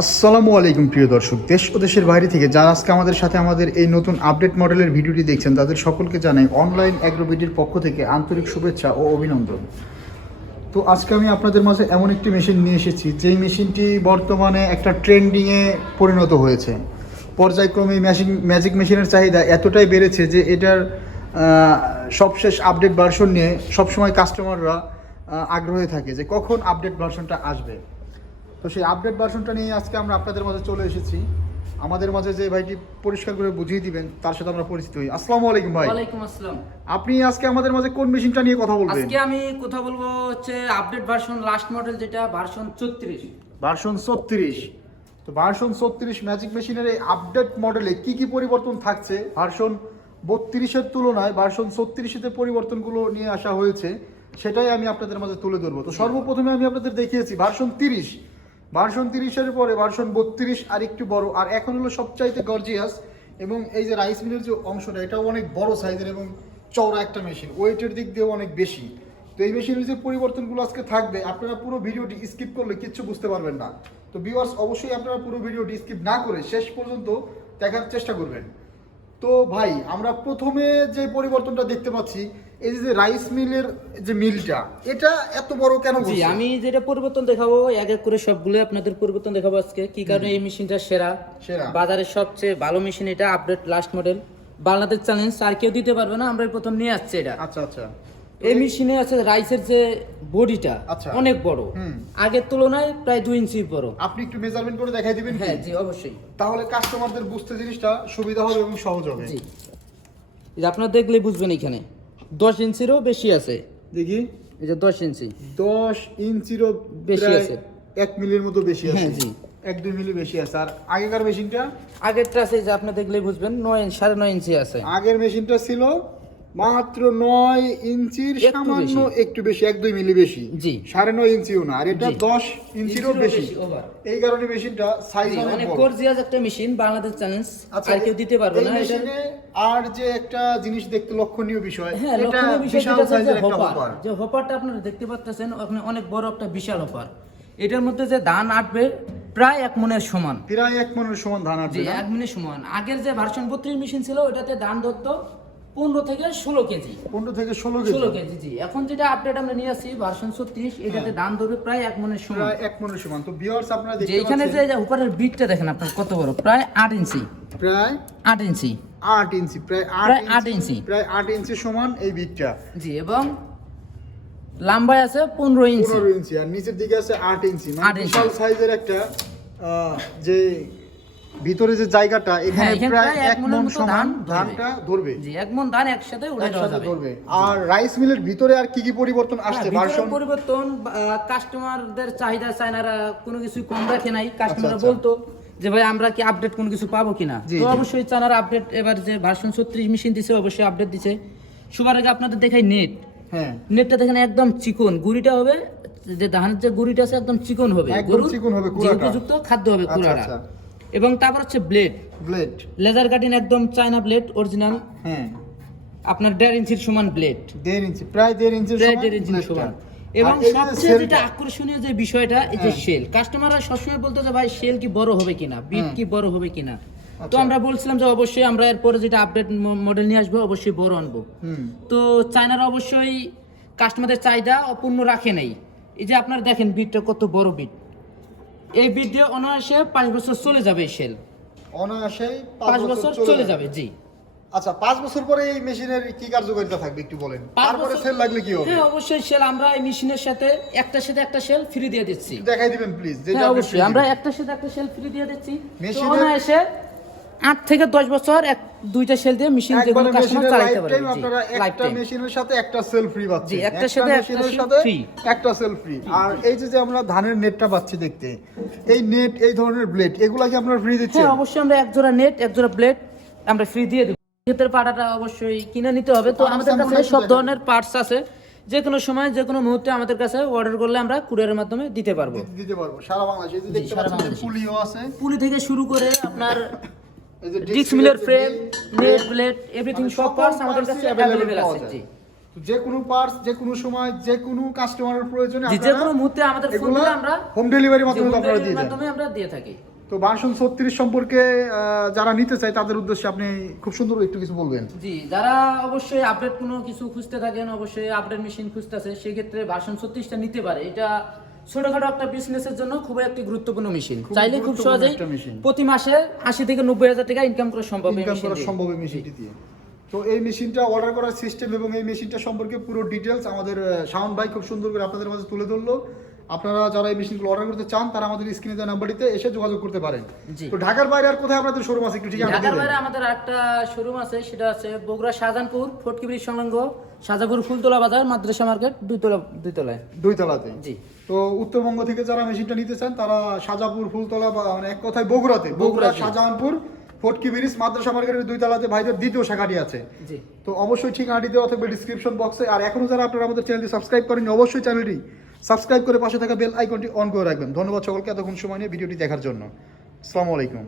আসসালামু আলাইকুম প্রিয় দর্শক, দেশ ও দেশের বাইরে থেকে যারা আজকে আমাদের সাথে আমাদের এই নতুন আপডেট মডেলের ভিডিওটি দেখছেন, তাদের সকলকে জানাই অনলাইন অ্যাগ্রোবিডির পক্ষ থেকে আন্তরিক শুভেচ্ছা ও অভিনন্দন। তো আজকে আমি আপনাদের মাঝে এমন একটি মেশিন নিয়ে এসেছি, যেই মেশিনটি বর্তমানে একটা ট্রেন্ডিংয়ে পরিণত হয়েছে। পর্যায়ক্রমে ম্যাজিক ম্যাজিক মেশিনের চাহিদা এতটাই বেড়েছে যে এটার সবশেষ আপডেট ভার্সন নিয়ে সবসময় কাস্টমাররা আগ্রহে থাকে যে কখন আপডেট ভার্সনটা আসবে। তো সেই আপডেট ভার্সনটা নিয়ে আজকে আমরা আপনাদের মাঝে চলে এসেছি। আমাদের মাঝে যে ভাইটি পরিষ্কার করে বুঝিয়ে দিবেন তার সাথে আমরা পরিচিত হই। আসসালামু আলাইকুম ভাই। ওয়ালাইকুম আসসালাম। আপনি আজকে আমাদের মাঝে কোন মেশিনটা নিয়ে কথা বলবেন? আজকে আমি কথা বলব হচ্ছে আপডেট ভার্সন লাস্ট মডেল যেটা ভার্সন 34 ভার্সন ছত্রিশ। তো ভার্সন ছত্রিশ ম্যাজিক মেশিনের এই আপডেট মডেলে কি কি পরিবর্তন থাকছে? ভার্সন বত্রিশের তুলনায় ভার্সন ছত্রিশেতে পরিবর্তনগুলো নিয়ে আসা হয়েছে সেটাই আমি আপনাদের মাঝে তুলে ধরবো। তো সর্বপ্রথমে আমি আপনাদের দেখিয়েছি ভার্সন তিরিশ। ভার্সন তিরিশের পরে ভার্সন বত্রিশ আর একটু বড়। আর এখন হলো সবচাইতে গর্জিয়াস এবং এই যে রাইস মিলের যে অংশটা, এটাও অনেক বড় সাইজের এবং চওড়া একটা মেশিন। ওয়েটের দিক দিয়েও অনেক বেশি। তো এই মেশিনের যে পরিবর্তনগুলো আজকে থাকবে, আপনারা পুরো ভিডিওটি স্কিপ করলে কিচ্ছু বুঝতে পারবেন না। তো ভিউয়ার্স অবশ্যই আপনারা পুরো ভিডিওটি স্কিপ না করে শেষ পর্যন্ত দেখার চেষ্টা করবেন। তো ভাই, আমরা প্রথমে যে পরিবর্তনটা দেখতে পাচ্ছি এই যে রাইস মিলের যে মিলটা এটা এত বড় কেন জি আমি যেটা পরিবর্তন দেখাবো এক এক করে সবগুলো আপনাদের পরিবর্তন দেখাবো আজকে। কি কারণে এই মেশিনটা সেরা? সেরা। বাজারের সবচেয়ে ভালো মেশিন এটা update last model Bangladesh challenge আর কেউ দিতে পারবে না আমরা প্রথম নিয়ে আসছি এটা। আচ্ছা আচ্ছা। এই মেশিনে আছে রাইসের যে বডিটা আচ্ছা। অনেক বড়। আগের তুলনায় প্রায় দুই ইঞ্চি বড়। আপনি একটু মেজারমেন্ট করে দেখাই দিবেন হ্যাঁ জি অবশ্যই। তাহলে কাস্টমারদের বুঝতে জিনিসটা সুবিধা হবে এবং সহজ হবে। জি। আপনারা দেখলে বুঝবেন এখানে। দশ ইঞ্চিরও বেশি আছে। দেখি। এই যে দশ ইঞ্চি। দশ ইঞ্চিরও বেশি আছে। এক মিলির মতো বেশি আছে। হ্যাঁ, জি। এক দুই মিলি বেশি আছে। আর আগেকার মেশিনটা? আগেরটা আছে যে আপনি দেখলেই বুঝবেন নয় ইঞ্চি সাড়ে নয় ইঞ্চি আছে। আগের মেশিনটা ছিল মাত্র নয় ইঞ্চির সামান্য একটু বেশি এক দুই মিলি বেশি। জি। সাড়ে নয় ইঞ্চিও না আর এটা দশ ইঞ্চিরও বেশি। এই কারণে মেশিনটা সাইজ অনেক গর্জিয়াস একটা মেশিন বাংলাদেশ চ্যালেঞ্জ আর কেউ দিতে পারবে না এটা আর যে একটা জিনিস দেখতে লক্ষণীয় বিষয় হ্যাঁ এটা বিশাল সাইজের একটা হপার যে হপারটা আপনারা দেখতে পাচ্ছেন ওখানে অনেক বড় একটা বিশাল হপার এটার মধ্যে যে ধান আটবে প্রায় এক মনের সমান। প্রায় এক মনের সমান ধান না? এক মনের সমান। আগের যে ভার্সন বত্রিশ মেশিন ছিল ওটাতে ধান ধরতো পনেরো থেকে ষোলো কেজি। পনেরো থেকে ষোলো ষোলো কেজি জি। এখন যেটা আপডেট আমরা নিয়ে আসছি ভার্সন ছত্রিশ এটাতে ধান ধরবে প্রায় এক মনের সমান। এক মনের সমান। তো ভিউয়ার্স আপনারা যে এখানে যে উপরের বিটটা দেখেন আপনার কত বড়? প্রায় আট ইঞ্চি প্রায় আট ইঞ্চি আট ইঞ্চি প্রায় আট ইঞ্চি। প্রায় আট ইঞ্চি সমান এই বিটটা জি এবং লাম্বায় আছে পনেরো ইঞ্চি পনেরো ইঞ্চি আর নিচের দিকে আছে আট ইঞ্চি মানে আট ইঞ্চি। বিশাল সাইজের একটা যে ভিতরে যে জায়গাটা এখানে হ্যাঁ, প্রায় প্রায় এক মন সমান ধানটা ধরবে। জি এক মন ধান একসাথে উড়ে যাবে। ধরবে। আর রাইস মিলের ভিতরে আর কি কি পরিবর্তন হ্যাঁ, আসছে? ভার্সন পরিবর্তন কাস্টমারদের চাহিদা চায়নারা কোনো কিছু কম রাখে নাই। কাস্টমার আচ্ছা। বলতো যে ভাই আমরা কি আপডেট কোনো কিছু পাবো কিনা? তো অবশ্যই চায়নারা আপডেট এবার যে ভার্সন ছত্রিশ মেশিন দিছে অবশ্যই আপডেট দিছে। সবার আগে আপনাদের দেখাই নেট হ্যাঁ। নেটটা দেখেন একদম চিকন। গুড়িটা হবে যে ধানের যে গুড়িটা আছে একদম চিকন হবে। চিকন হবে যে কুড়াটা। উপযুক্ত খাদ্য হবে আচ্ছা, কুড়াটা। আচ্ছা। এবং তারপর হচ্ছে ব্লেড ব্লেড লেজার কাটিং একদম চায়না ব্লেড অরিজিনাল হ্যাঁ। আপনার দেড় ইঞ্চির সমান ব্লেড দেড় ইঞ্চি প্রায় দেড় ইঞ্চির প্রায় সমান দেড় ইঞ্চির সমান। এবং সবচেয়ে যেটা আকর্ষণীয় যে বিষয়টা এই যে হ্যাঁ। শেল কাস্টমাররা সবসময় বলতো যে ভাই শেল কি বড় হবে কিনা? বিট কি বড় হবে কিনা? তো আচ্ছা। আমরা বলছিলাম যে অবশ্যই আমরা এরপরে যেটা আপডেট মডেল নিয়ে আসব অবশ্যই বড় আনব। হুম। তো চায়নারা অবশ্যই কাস্টমারদের চাহিদা অপূর্ণ রাখে নাই। এই যে আপনারা দেখেন বিটটা কত বড় বিট এই বিট অনায়াসে পাঁচ বছর চলে যাবে সেল অনায়াসেই পাঁচ বছর চলে যাবে। জি। আচ্ছা পাঁচ বছর পরে এই মেশিনের কি কার্যকারিতা থাকবে একটু বলেন? তারপরে সেল লাগলে কি হবে? হ্যাঁ অবশ্যই সেল আমরা এই মেশিনের সাথে একটার সাথে একটা সেল ফ্রি দিয়ে দিচ্ছি। দেখাই দিবেন প্লিজ যেটা অবশ্যই আমরা একটার সাথে একটা সেল ফ্রি দিয়ে দিচ্ছি। মেশিনে এসে আট থেকে দশ বছর এক দুইটা সেল দিয়ে মেশিন যেগুলো কাস্টমার চালাতে পারবে। আপনারা একটা মেশিনের সাথে একটা সেল ফ্রি পাচ্ছেন জি, সাথে একটা মেশিনের সাথে একটা সেল ফ্রি আর এই যে যে আমরা ধানের নেটটা পাচ্ছি দেখতে এই নেট এই ধরনের ব্লেড এগুলা কি আপনারা ফ্রি দিচ্ছেন? হ্যাঁ অবশ্যই আমরা এক জোড়া নেট এক জোড়া ব্লেড আমরা ফ্রি দিয়ে দেবো। ক্ষেতের পাটাটা অবশ্যই কিনে নিতে হবে। তো আমাদের কাছে সব ধরনের পার্টস আছে। যে কোনো সময় যে কোনো মুহূর্তে আমাদের কাছে অর্ডার করলে আমরা কুরিয়ারের মাধ্যমে দিতে পারব। দিতে পারব। সারা বাংলাদেশে দেখতে পাচ্ছেন। পুলিও আছে। পুলি থেকে শুরু করে আপনার মিলের ফ্রেম নেট এভরিথিং সব পার্টস আমাদের কাছে পাওয়া আছে। জি যে কোনো পার্টস যে কোনো সময় যে কোনো কাস্টমারের প্রয়োজনে যে কোনো মুহূর্তে আমাদের ফোন দিলে আমরা হোম ডেলিভারি মাধ্যমে আপনারা দিয়ে মাধ্যমে আমরা দিয়ে থাকি। তো ছত্রিশ সম্পর্কে যারা নিতে চায় তাদের উদ্দেশ্যে আপনি খুব সুন্দর একটু কিছু বলবেন। জি যারা অবশ্যই আপডেট কোনো কিছু খুঁজতে থাকেন অবশ্যই আপডেট মেশিন খুঁজতেছে সেক্ষেত্রে ভার্সন ছত্রিশটা নিতে পারে। এটা ছোটখাটো একটা বিজনেসের জন্য খুবই একটি গুরুত্বপূর্ণ মেশিন চাইলে খুব সহজেই প্রতি মাসে আশি থেকে নব্বই হাজার টাকা ইনকাম করা সম্ভব ইনকাম করা সম্ভব এই মেশিনটি দিয়ে। তো এই মেশিনটা অর্ডার করার সিস্টেম এবং এই মেশিনটা সম্পর্কে পুরো ডিটেলস আমাদের শাওন ভাই খুব সুন্দর করে আপনাদের মাঝে তুলে ধরলো। আপনারা যারা এই মেশিনগুলো অর্ডার করতে চান তারা আমাদের স্ক্রিনে দেওয়া নাম্বারটিতে এসে যোগাযোগ করতে পারেন। তো ঢাকার বাইরে আর কোথায় আপনাদের শোরুম আছে একটু ঠিকানা ঢাকার বাইরে আমাদের আরেকটা শোরুম আছে সেটা আছে বগুড়া শাহজাহানপুর ফটকি ব্রিজ সংলগ্ন শাহজাপুর ফুলতলা বাজার মাদ্রাসা মার্কেট দুইতলা দুইতলায়। দুই তলাতে জি। তো উত্তরবঙ্গ থেকে যারা মেশিনটা নিতে চান তারা সাজাপুর ফুলতলা বা মানে এক কথায় বগুড়াতে। বগুড়া শাহজাহানপুর ফটকি ব্রিজ মাদ্রাসা মার্কেটের দুই তলাতে ভাইদের দ্বিতীয় শাখাটি আছে। তো অবশ্যই ঠিকানাটি দেওয়া থাকবে ডিসক্রিপশন বক্সে আর এখনও যারা আপনারা আমাদের চ্যানেলটি সাবস্ক্রাইব করেন অবশ্যই চ্যানেলটি সাবস্ক্রাইব করে পাশে থাকা বেল আইকনটি অন করে রাখবেন। ধন্যবাদ সকলকে এতক্ষণ সময় নিয়ে ভিডিওটি দেখার জন্য। আসসালামু আলাইকুম।